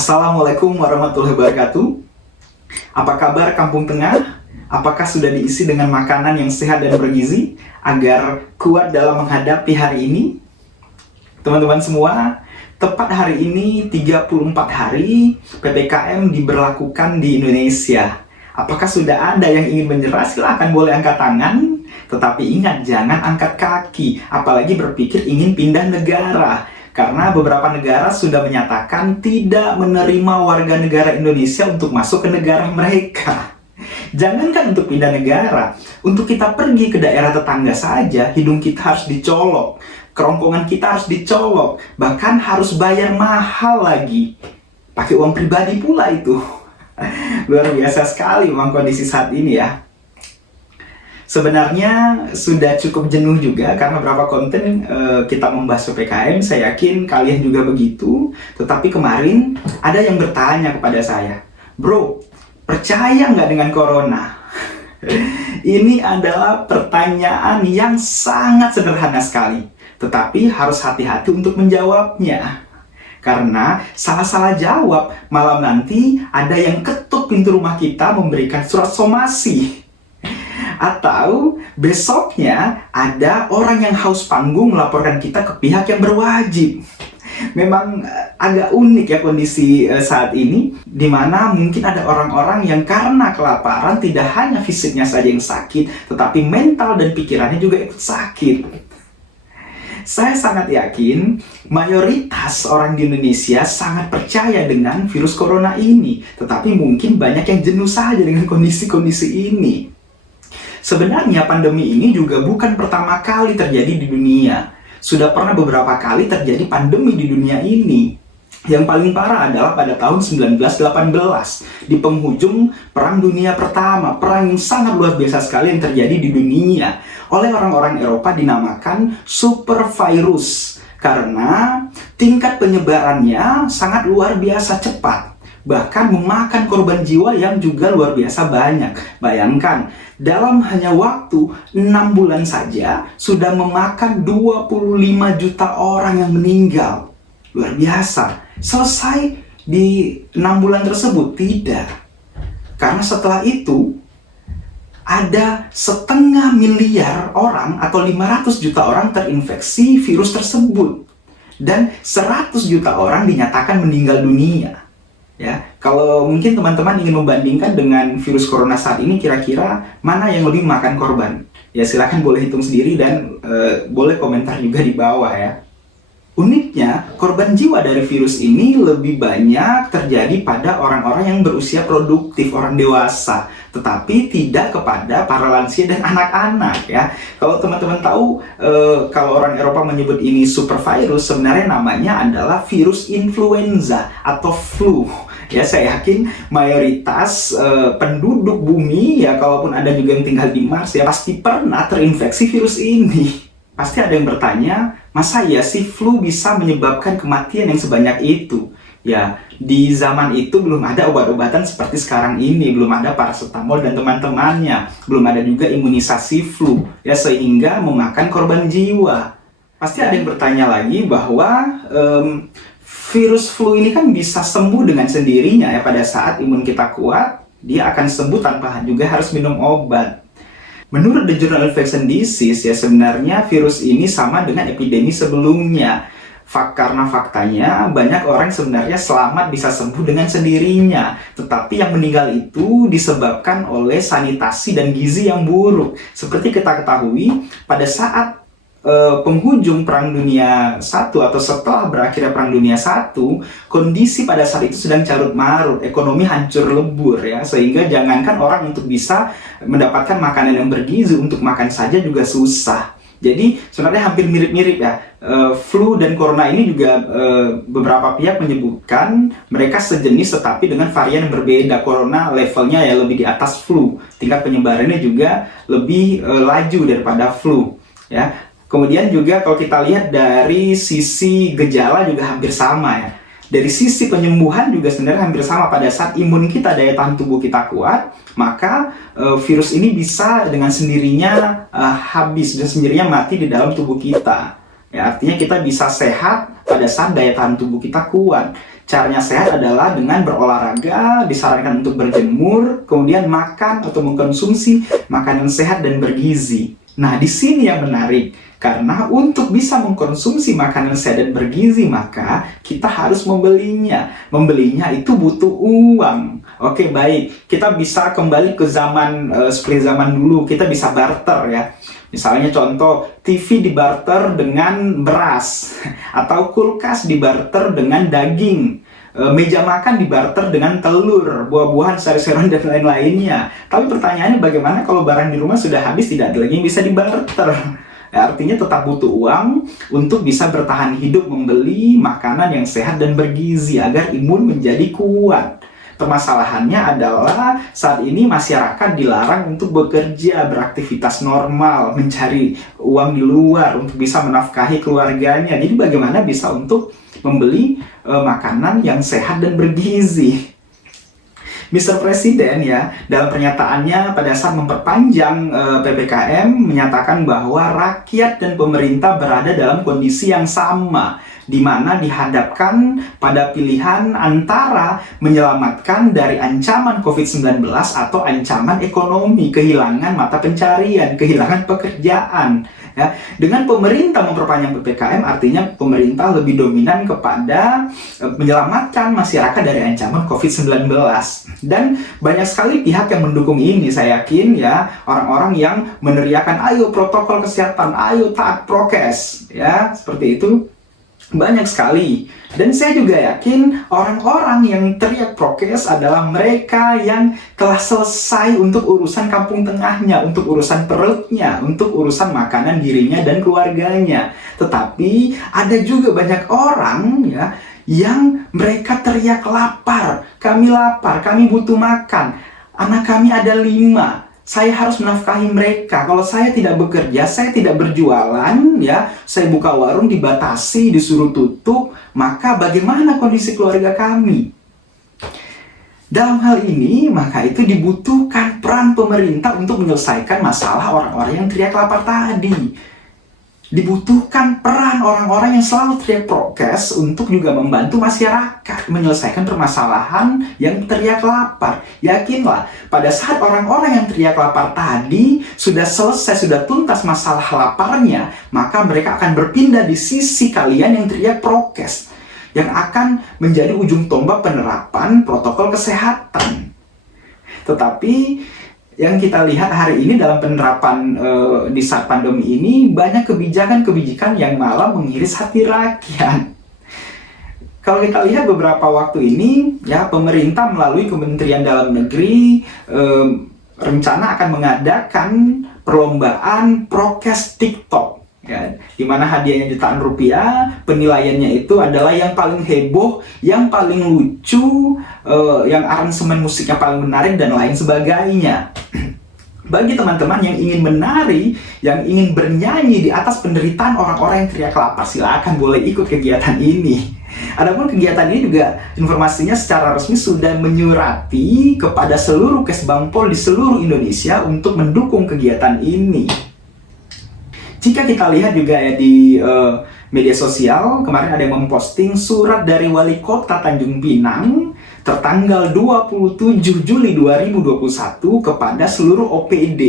Assalamualaikum warahmatullahi wabarakatuh. Apa kabar Kampung Tengah? Apakah sudah diisi dengan makanan yang sehat dan bergizi agar kuat dalam menghadapi hari ini? Teman-teman semua, tepat hari ini 34 hari PPKM diberlakukan di Indonesia. Apakah sudah ada yang ingin menyerah? Silahkan boleh angkat tangan. Tetapi ingat, jangan angkat kaki, apalagi berpikir ingin pindah negara. Karena beberapa negara sudah menyatakan tidak menerima warga negara Indonesia untuk masuk ke negara mereka. Jangankan untuk pindah negara, untuk kita pergi ke daerah tetangga saja, hidung kita harus dicolok, kerongkongan kita harus dicolok, bahkan harus bayar mahal lagi. Pakai uang pribadi pula itu. Luar biasa sekali memang kondisi saat ini ya. Sebenarnya sudah cukup jenuh juga karena beberapa konten kita membahas PPKM, saya yakin kalian juga begitu. Tetapi kemarin ada yang bertanya kepada saya, "Bro, percaya nggak dengan corona?" Ini adalah pertanyaan yang sangat sederhana sekali, tetapi harus hati-hati untuk menjawabnya. Karena salah-salah jawab, malam nanti ada yang ketuk pintu rumah kita memberikan surat somasi. Atau besoknya ada orang yang haus panggung melaporkan kita ke pihak yang berwajib. Memang agak unik ya kondisi saat ini, di mana mungkin ada orang-orang yang karena kelaparan tidak hanya fisiknya saja yang sakit, tetapi mental dan pikirannya juga ikut sakit. Saya sangat yakin mayoritas orang di Indonesia sangat percaya dengan virus corona ini, tetapi mungkin banyak yang jenuh saja dengan kondisi-kondisi ini. Sebenarnya pandemi ini juga bukan pertama kali terjadi di dunia. Sudah pernah beberapa kali terjadi pandemi di dunia ini. Yang paling parah adalah pada tahun 1918, di penghujung Perang Dunia Pertama, perang yang sangat luar biasa sekali yang terjadi di dunia. Oleh orang-orang Eropa dinamakan super virus, karena tingkat penyebarannya sangat luar biasa cepat. Bahkan memakan korban jiwa yang juga luar biasa banyak. Bayangkan, dalam hanya waktu 6 bulan saja sudah memakan 25 juta orang yang meninggal. Luar biasa. Selesai di 6 bulan tersebut? Tidak. Karena setelah itu ada 500 miliar orang atau 500 juta orang terinfeksi virus tersebut. Dan 100 juta orang dinyatakan meninggal dunia. Ya, kalau mungkin teman-teman ingin membandingkan dengan virus corona saat ini, kira-kira mana yang lebih memakan korban? Ya silakan boleh hitung sendiri dan boleh komentar juga di bawah ya. Uniknya, korban jiwa dari virus ini lebih banyak terjadi pada orang-orang yang berusia produktif, orang dewasa, tetapi tidak kepada para lansia dan anak-anak ya. Kalau teman-teman tahu, kalau orang Eropa menyebut ini super virus, sebenarnya namanya adalah virus influenza atau flu. Ya, saya yakin mayoritas penduduk bumi ya, kalaupun ada juga yang tinggal di Mars ya, pasti pernah terinfeksi virus ini. Pasti ada yang bertanya, masa ya sih flu bisa menyebabkan kematian yang sebanyak itu? Ya, di zaman itu belum ada obat-obatan seperti sekarang ini, belum ada paracetamol dan teman-temannya, belum ada juga imunisasi flu, ya sehingga memakan korban jiwa. Pasti ada yang bertanya lagi bahwa virus flu ini kan bisa sembuh dengan sendirinya ya, pada saat imun kita kuat, dia akan sembuh tanpa juga harus minum obat. Menurut The Journal of Infectious Diseases ya, sebenarnya virus ini sama dengan epidemi sebelumnya. Karena faktanya banyak orang sebenarnya selamat bisa sembuh dengan sendirinya, tetapi yang meninggal itu disebabkan oleh sanitasi dan gizi yang buruk. Seperti kita ketahui, pada saat penghujung Perang Dunia I atau setelah berakhirnya Perang Dunia I, kondisi pada saat itu sedang carut marut, ekonomi hancur lebur ya, sehingga jangankan orang untuk bisa mendapatkan makanan yang bergizi, untuk makan saja juga susah. Jadi sebenarnya hampir mirip-mirip ya. Flu dan corona ini juga beberapa pihak menyebutkan mereka sejenis tetapi dengan varian yang berbeda. Corona levelnya ya lebih di atas flu, tingkat penyebarannya juga lebih laju daripada flu ya. Kemudian juga kalau kita lihat dari sisi gejala juga hampir sama ya. Dari sisi penyembuhan juga sebenarnya hampir sama. Pada saat imun kita, daya tahan tubuh kita kuat, maka virus ini bisa dengan sendirinya habis dan sendirinya mati di dalam tubuh kita. Ya, artinya kita bisa sehat pada saat daya tahan tubuh kita kuat. Caranya sehat adalah dengan berolahraga, disarankan untuk berjemur, kemudian makan atau mengkonsumsi makanan sehat dan bergizi. Nah, di sini yang menarik, karena untuk bisa mengkonsumsi makanan sehat dan bergizi, maka kita harus membelinya. Membelinya itu butuh uang. Oke, baik. Kita bisa kembali ke zaman, seperti zaman dulu, kita bisa barter ya. Misalnya contoh, TV dibarter dengan beras, atau kulkas dibarter dengan daging, meja makan dibarter dengan telur, buah-buahan, sayur-sayuran, dan lain-lainnya. Tapi pertanyaannya bagaimana kalau barang di rumah sudah habis, tidak ada lagi yang bisa dibarter? Ya, artinya tetap butuh uang untuk bisa bertahan hidup membeli makanan yang sehat dan bergizi agar imun menjadi kuat. Permasalahannya adalah saat ini masyarakat dilarang untuk bekerja, beraktivitas normal, mencari uang di luar untuk bisa menafkahi keluarganya. Jadi bagaimana bisa untuk membeli makanan yang sehat dan bergizi? Mr. Presiden ya, dalam pernyataannya pada saat memperpanjang PPKM menyatakan bahwa rakyat dan pemerintah berada dalam kondisi yang sama, di mana dihadapkan pada pilihan antara menyelamatkan dari ancaman COVID-19 atau ancaman ekonomi, kehilangan mata pencarian, kehilangan pekerjaan. Ya, dengan pemerintah memperpanjang PPKM artinya pemerintah lebih dominan kepada menyelamatkan masyarakat dari ancaman COVID-19. Dan banyak sekali pihak yang mendukung ini, saya yakin ya, orang-orang yang meneriakan ayo protokol kesehatan, ayo taat prokes, ya, seperti itu. Banyak sekali. Dan saya juga yakin orang-orang yang teriak prokes adalah mereka yang telah selesai untuk urusan kampung tengahnya, untuk urusan perutnya, untuk urusan makanan dirinya dan keluarganya. Tetapi ada juga banyak orang ya yang mereka teriak lapar, kami butuh makan, anak kami ada 5. Saya harus menafkahi mereka. Kalau saya tidak bekerja, saya tidak berjualan, ya, saya buka warung dibatasi, disuruh tutup, maka bagaimana kondisi keluarga kami? Dalam hal ini, maka itu dibutuhkan peran pemerintah untuk menyelesaikan masalah orang-orang yang teriak lapar tadi. Dibutuhkan peran orang-orang yang selalu teriak prokes untuk juga membantu masyarakat menyelesaikan permasalahan yang teriak lapar. Yakinlah, pada saat orang-orang yang teriak lapar tadi sudah selesai, sudah tuntas masalah laparnya, maka mereka akan berpindah di sisi kalian yang teriak prokes, yang akan menjadi ujung tombak penerapan protokol kesehatan. Tetapi yang kita lihat hari ini dalam penerapan di saat pandemi ini, banyak kebijakan-kebijakan yang malah mengiris hati rakyat. Kalau kita lihat beberapa waktu ini, ya, pemerintah melalui Kementerian Dalam Negeri rencana akan mengadakan perlombaan prokes TikTok, ya, di mana hadiahnya jutaan rupiah, penilaiannya itu adalah yang paling heboh, yang paling lucu, yang aransemen musiknya paling menarik, dan lain sebagainya. Bagi teman-teman yang ingin menari, yang ingin bernyanyi di atas penderitaan orang-orang yang teriak lapar, silakan boleh ikut kegiatan ini. Adapun kegiatan ini juga informasinya secara resmi sudah menyurati kepada seluruh Kesbangpol di seluruh Indonesia untuk mendukung kegiatan ini. Jika kita lihat juga ya di media sosial, kemarin ada yang memposting surat dari Wali Kota Tanjung Pinang tertanggal 27 Juli 2021 kepada seluruh OPD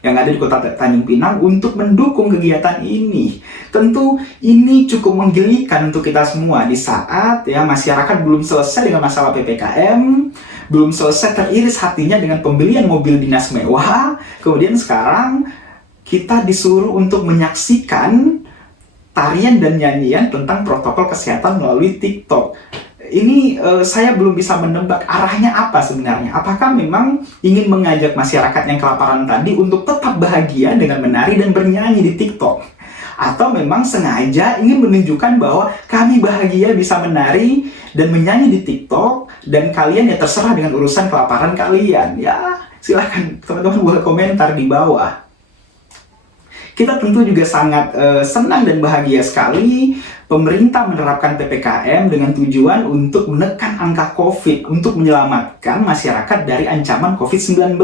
yang ada di Kota Tanjung Pinang untuk mendukung kegiatan ini. Tentu ini cukup menggelikan untuk kita semua di saat ya masyarakat belum selesai dengan masalah PPKM, belum selesai teriris hatinya dengan pembelian mobil dinas mewah, kemudian sekarang kita disuruh untuk menyaksikan tarian dan nyanyian tentang protokol kesehatan melalui TikTok. Ini saya belum bisa menebak arahnya apa sebenarnya. Apakah memang ingin mengajak masyarakat yang kelaparan tadi untuk tetap bahagia dengan menari dan bernyanyi di TikTok? Atau memang sengaja ingin menunjukkan bahwa kami bahagia bisa menari dan menyanyi di TikTok, dan kalian ya terserah dengan urusan kelaparan kalian. Ya, silahkan teman-teman boleh komentar di bawah. Kita tentu juga sangat senang dan bahagia sekali pemerintah menerapkan PPKM dengan tujuan untuk menekan angka COVID, untuk menyelamatkan masyarakat dari ancaman COVID-19.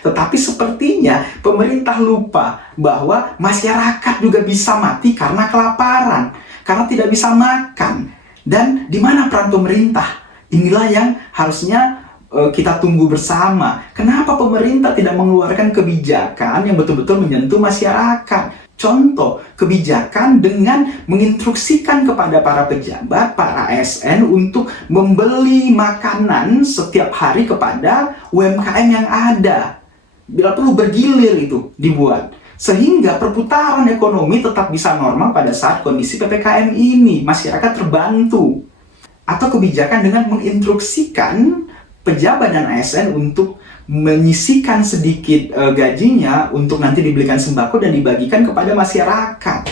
Tetapi sepertinya pemerintah lupa bahwa masyarakat juga bisa mati karena kelaparan, karena tidak bisa makan. Dan di mana peran pemerintah? Inilah yang harusnya kita tunggu bersama. Kenapa pemerintah tidak mengeluarkan kebijakan yang betul-betul menyentuh masyarakat? Contoh, kebijakan dengan menginstruksikan kepada para pejabat, para ASN untuk membeli makanan setiap hari kepada UMKM yang ada. Bila perlu bergilir itu dibuat. Sehingga perputaran ekonomi tetap bisa normal pada saat kondisi PPKM ini. Masyarakat terbantu. Atau kebijakan dengan menginstruksikan pejabat dan ASN untuk menyisihkan sedikit gajinya untuk nanti dibelikan sembako dan dibagikan kepada masyarakat.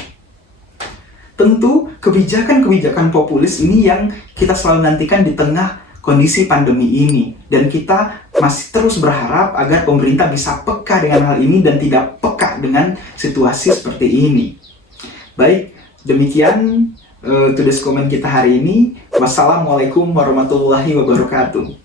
Tentu kebijakan-kebijakan populis ini yang kita selalu nantikan di tengah kondisi pandemi ini. Dan kita masih terus berharap agar pemerintah bisa peka dengan hal ini dan tidak peka dengan situasi seperti ini. Baik, demikian tulis komen kita hari ini. Wassalamualaikum warahmatullahi wabarakatuh.